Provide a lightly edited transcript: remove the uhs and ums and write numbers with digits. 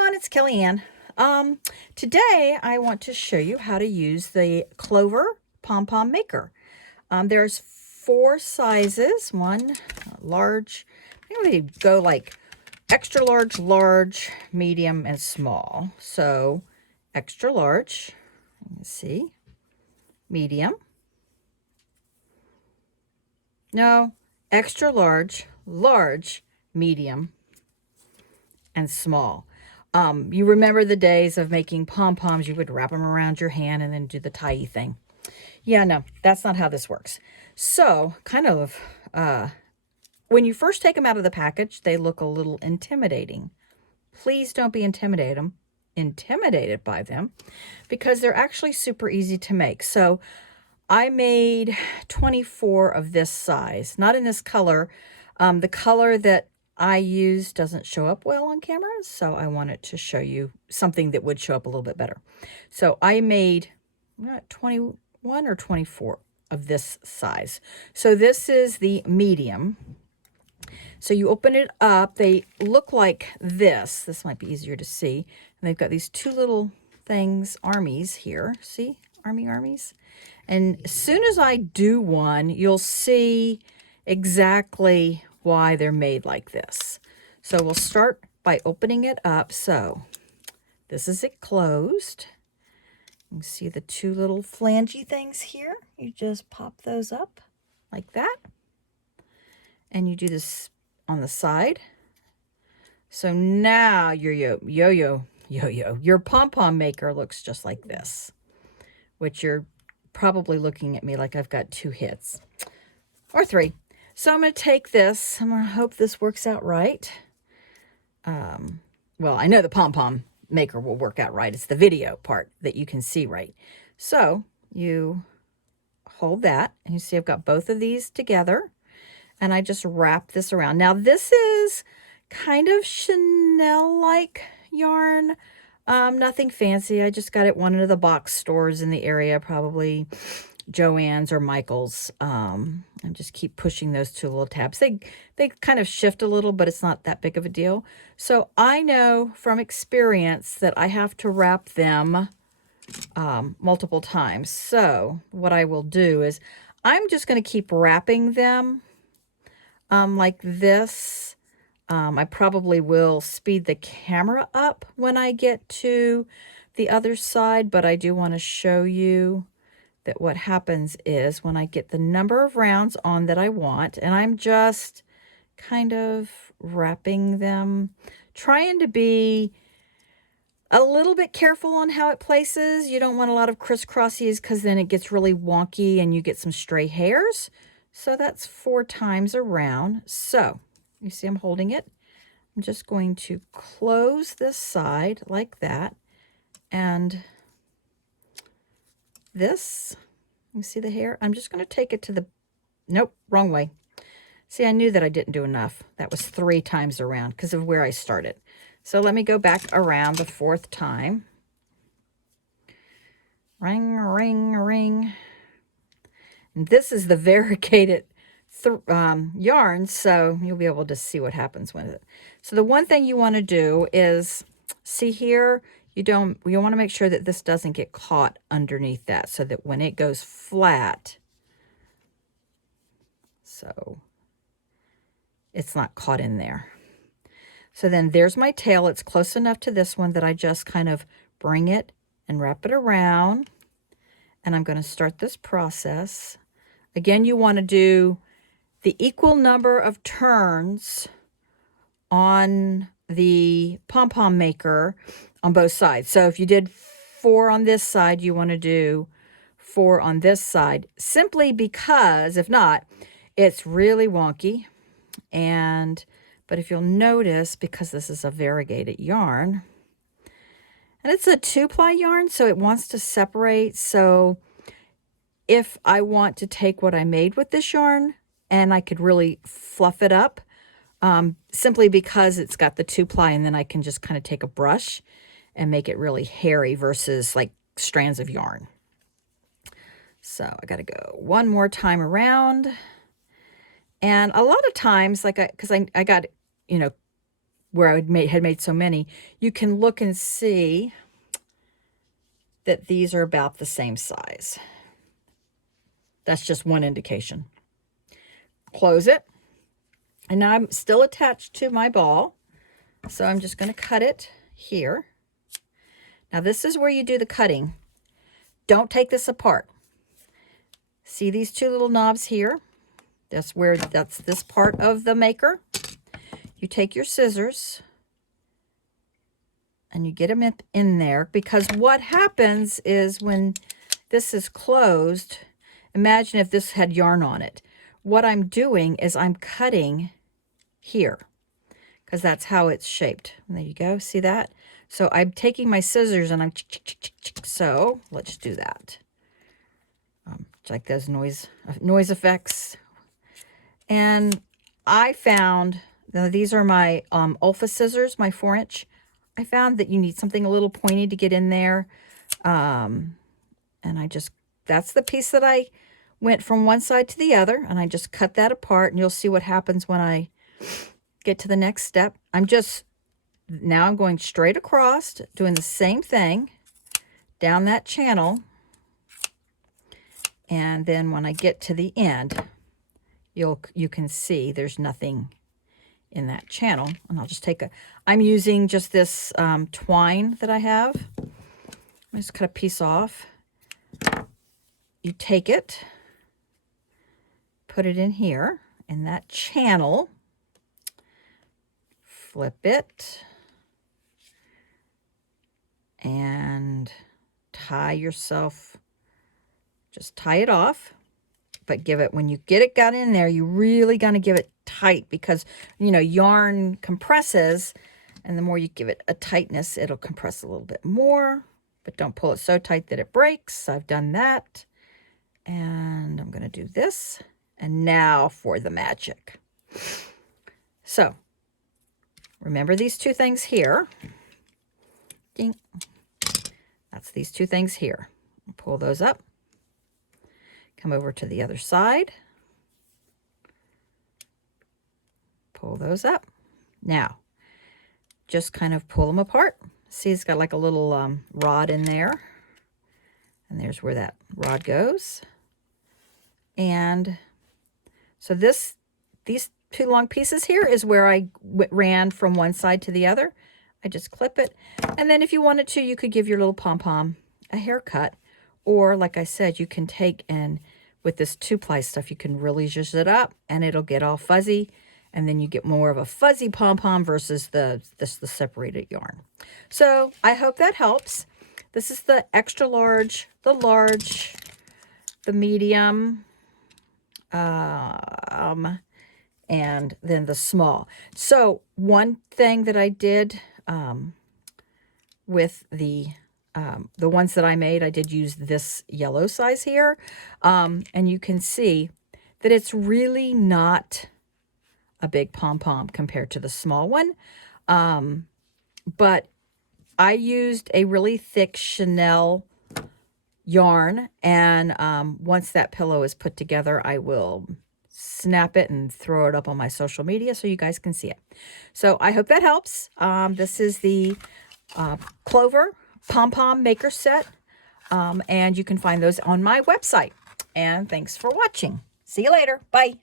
everyone, it's Kellyanne. Today I want to show you how to use the Clover Pom-Pom Maker. There's 4 sizes, one large, I'm going to go like extra large, large, medium, and small. So extra large, let's see, medium, no, extra large, large, medium, and small. You remember the days of making pom-poms, you would wrap them around your hand and then do the tie thing. Yeah, no, that's not how this works. So, kind of, when you first take them out of the package, they look a little intimidating. Please don't be intimidated by them, because they're actually super easy to make. So, I made 24 of this size, not in this color. The color that I use doesn't show up well on camera, so I wanted to show you something that would show up a little bit better. So I made 21 or 24 of this size. So this is the medium. So you open it up, they look like this. This might be easier to see. And they've got these 2 little things, armies here. See? Armies. And as soon as I do one, you'll see exactly why they're made like this. So we'll start by opening it up. So this is it closed. You can see the 2 little flangey things here. You just pop those up like that. And you do this on the side. So now your your pom-pom maker looks just like this, which you're probably looking at me like I've got 2 hits or 3. So I'm going to take this. I'm going to hope this works out right. Well, I know the pom-pom maker will work out right. It's the video part that you can see right. So you hold that, and you see I've got both of these together, and I just wrap this around. Now this is kind of Chanel-like yarn. Nothing fancy. I just got it one of the box stores in the area, probably Joann's or Michael's. And just keep pushing those 2 little tabs. They kind of shift a little, but it's not that big of a deal. So I know from experience that I have to wrap them multiple times. So what I will do is I'm just going to keep wrapping them like this. I probably will speed the camera up when I get to the other side, but I do want to show you that what happens is when I get the number of rounds on that I want, and I'm just kind of wrapping them, trying to be a little bit careful on how it places. You don't want a lot of crisscrossies because then it gets really wonky and you get some stray hairs. So that's 4 times around. So you see I'm holding it. I'm just going to close this side like that, and this, you see the hair? I'm just going to take it to the, nope, wrong way. See, I knew that I didn't do enough. That was 3 times around because of where I started. So let me go back around the 4th time. Ring, ring, ring. And this is the variegated yarn, so you'll be able to see what happens with it. So the one thing you want to do is, see here, you want to make sure that this doesn't get caught underneath that, so that when it goes flat, so it's not caught in there. So then there's my tail. It's close enough to this one that I just kind of bring it and wrap it around, and I'm going to start this process. Again, you want to do the equal number of turns on the pom-pom maker on both sides. So if you did 4 on this side, you want to do 4 on this side, simply because if not, it's really wonky. But if you'll notice, because this is a variegated yarn, and it's a 2-ply yarn, so it wants to separate. So if I want to take what I made with this yarn, and I could really fluff it up, simply because it's got the 2-ply, and then I can just kind of take a brush and make it really hairy versus like strands of yarn. So I got to go one more time around. And a lot of times, like because I got, where I had made so many, you can look and see that these are about the same size. That's just one indication. Close it. And now I'm still attached to my ball. So I'm just going to cut it here. Now this is where you do the cutting. Don't take this apart. See these two little knobs here? That's this part of the maker. You take your scissors and you get them in there, because what happens is when this is closed, imagine if this had yarn on it. What I'm doing is I'm cutting here, because that's how it's shaped. And there you go. See that? So I'm taking my scissors and I'm so let's do that. It's like those noise effects. And I found, now these are my Olfa scissors, my 4-inch. I found that you need something a little pointy to get in there. And that's the piece that I went from one side to the other, and I just cut that apart, and you'll see what happens when I get to the next step. Now I'm going straight across, doing the same thing down that channel. And then when I get to the end, you can see there's nothing in that channel. And I'll just I'm using just this twine that I have. I just cut a piece off. You take it, put it in here, in that channel, flip it, and just tie it off. But when you get it got in there, you really got to give it tight, because, yarn compresses, and the more you give it a tightness, it'll compress a little bit more, but don't pull it so tight that it breaks. I've done that. And I'm going to do this. And now for the magic. So remember these two things here. Ding. That's these two things here. Pull those up. Come over to the other side. Pull those up. Now, just kind of pull them apart. See, it's got like a little rod in there. And there's where that rod goes. And so these two long pieces here is where I ran from one side to the other. I just clip it. And then if you wanted to, you could give your little pom-pom a haircut. Or like I said, you can take and with this 2-ply stuff, you can really zhuzh it up and it'll get all fuzzy. And then you get more of a fuzzy pom-pom versus the separated yarn. So I hope that helps. This is the extra large, the large, the medium, and then the small. So one thing that I did with the ones that I made, I did use this yellow size here. And you can see that it's really not a big pom-pom compared to the small one. But I used a really thick Chanel yarn, and once that pillow is put together, I will snap it and throw it up on my social media so you guys can see it. So I hope that helps. This is the Clover Pom-Pom Maker set, and you can find those on my website. And thanks for watching. See you later. Bye.